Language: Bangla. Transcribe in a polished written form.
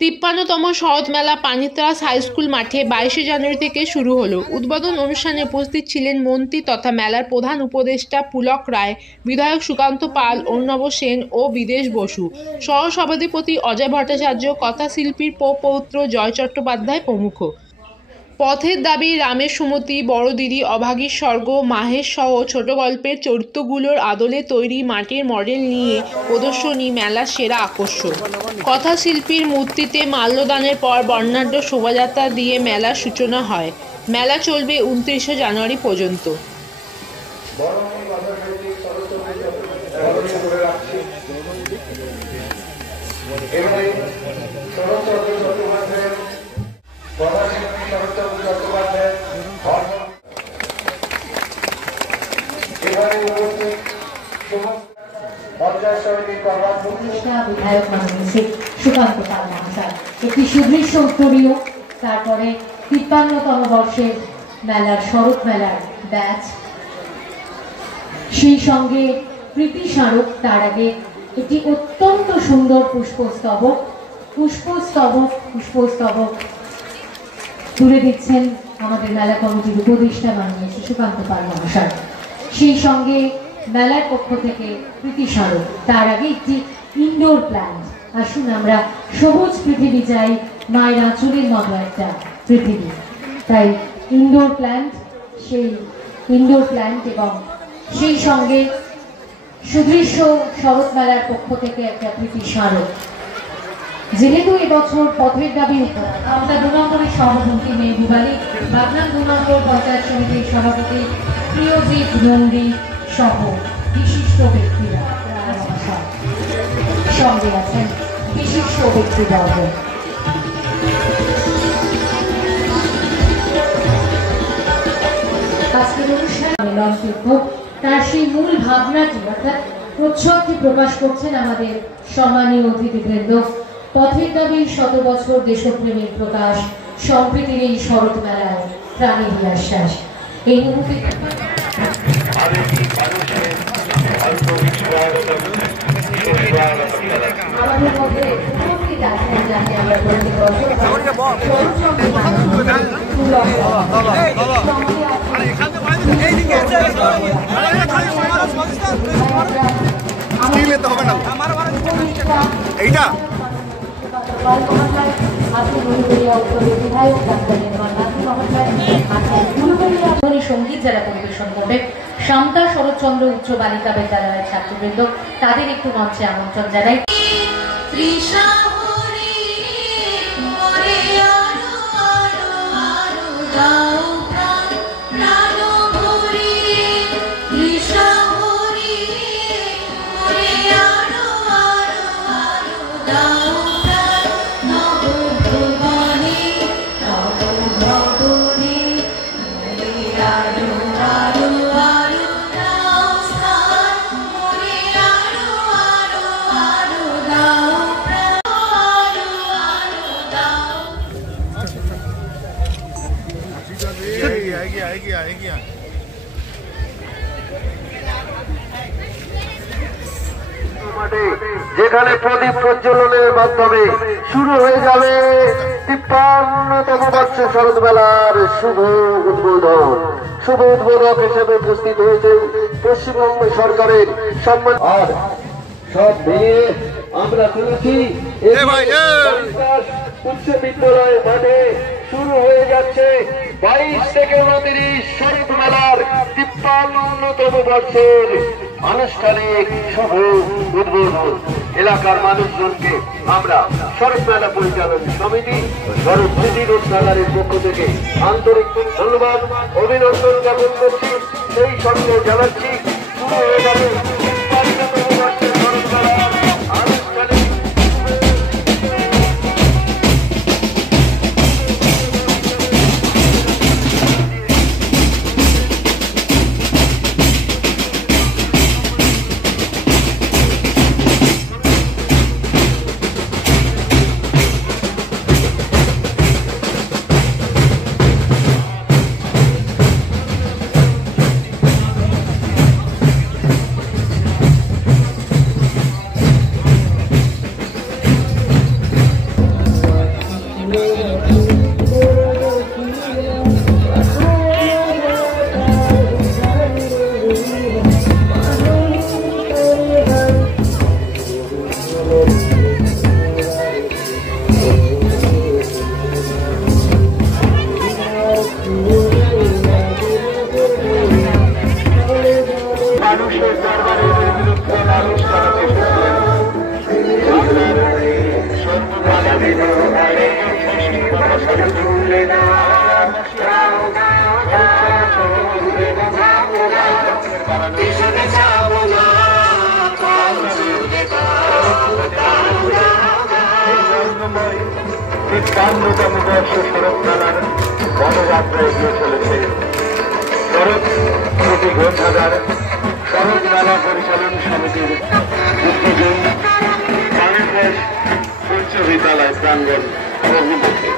53তম শরৎ মেলা পানিতরাস হাইস্কুল মাঠে 22শে জানুয়ারি থেকে শুরু হলো। উদ্বোধন অনুষ্ঠানে উপস্থিত ছিলেন মন্ত্রী তথা মেলার প্রধান উপদেষ্টা পুলক রায়, বিধায়ক সুকান্ত পাল, অর্ণব সেন ও বিদেশ বসু, সহ সভাধিপতি অজয় ভট্টাচার্য, কথাশিল্পীর পৌত্র জয় চট্টোপাধ্যায় প্রমুখ। পথের দাবি, রামের সুমতি, বড় দিদি, অভাগীর স্বর্গ, মাহেশ সহ ছোট গল্পের চরিত্রগুলোর আদলে তৈরি মাটির মডেল নিয়ে প্রদর্শনী মেলার সেরা আকর্ষণ। কথাশিল্পীর মূর্তিতে মাল্যদানের পর বর্ণাঢ্য শোভাযাত্রা দিয়ে মেলার সূচনা হয়। মেলা চলবে 29শে জানুয়ারি পর্যন্ত। বিধায়ক মাননীয় সুকান্ত পাল মহাশয় একটি সুদৃশ্য উত্তরীয়, তারপরে 53তম বর্ষের মেলার শরৎ মেলার ব্যাচ, সেই সঙ্গে প্রীতি স্মারক, তার আগে একটি অত্যন্ত সুন্দর পুষ্পস্তবক তুলে দিচ্ছেন আমাদের মেলা কমিটির উপদেষ্টা মাননীয় সুকান্ত পাল মহাশয়। সেই সঙ্গে মেলার পক্ষ থেকে প্রীতি স্মারক, তার আগে একটি ইনডোর প্ল্যান্ট। আসুন আমরা সবুজ পৃথিবী চাই, মায়ের আঁচলের মতো একটা পৃথিবী, তাই ইনডোর প্ল্যান্ট, সেই ইনডোর প্ল্যান্ট এবং সেই সঙ্গে সুদৃশ্য শরৎ মেলার পক্ষ থেকে একটা প্রীতি স্মারক। যেহেতু এবছর পথের দাবি উপর আমাদের 2 নম্বরের সভাপতি মেহবুবালী, বাগনান 2 নম্বর পঞ্চায়েত সমিতির সভাপতি প্রিয়জিৎ নন্দী সহ বিশিষ্ট ব্যক্তিরা সঙ্গে আছেন, বিশিষ্ট ব্যক্তিবর্গ। আজকের অনুষ্ঠানে তার সেই মূল ভাবনাটি অর্থাৎ প্রচ্ছদটি প্রকাশ করছেন আমাদের সম্মানীয় অতিথিবৃন্দ। পথের দাবির 100 বছর দেশপ্রেমের প্রকাশ, সম্প্রীতির এই শরৎ মেলায় প্রাণের আশ্বাস। এই মুহূর্তে আমাদের মধ্যে উপস্থিত আছেন যাকে আমরা সঙ্গীত যারা পরিবেশন করবে, শান্তা শরৎচন্দ্র উচ্চ বালিকা বিদ্যালয়ের ছাত্রবৃন্দ, তাদের একটু মঞ্চে আমন্ত্রণ জানাই। যেখানে প্রদীপ প্রজ্বলনের মাধ্যমে শুরু হয়ে যাবে 53তম বর্ষে শরৎ মেলার শুভ উদ্বোধক হিসেবে উপস্থিত হয়েছে পশ্চিমবঙ্গ সরকারের সম্মান। আর সব মিলিয়ে আমরা তুলেছি উচ্চ বিদ্যালয় মাঠে শুরু হয়ে যাচ্ছে 22 থেকে 29 শরৎ মেলার 53তম বর্ষের আনুষ্ঠানিক শুভ উদ্বোধন। এলাকার মানুষজনকে আমরা শরৎ মেলা পরিচালনা সমিতি শরৎ স্মৃতি রোধনাগারের পক্ষ থেকে আন্তরিক ধন্যবাদ, অভিনন্দন জ্ঞাপন করছি। সেই সঙ্গে জানাচ্ছি শুরু হয়ে যাবে 53তম বর্ষের শরৎ মেলার আনুষ্ঠানিক। তিপ্পান্নতম বর্ষ শরৎ মেলার পদযাত্রা এগিয়ে চলেছে। শরৎ প্রতি গ্রন্থাগার শরৎ মেলা পরিচালন সমিতির উদ্বোধন বাংলাদেশ উচ্চ বিদ্যালয় প্রাঙ্গণ অভিমুখে।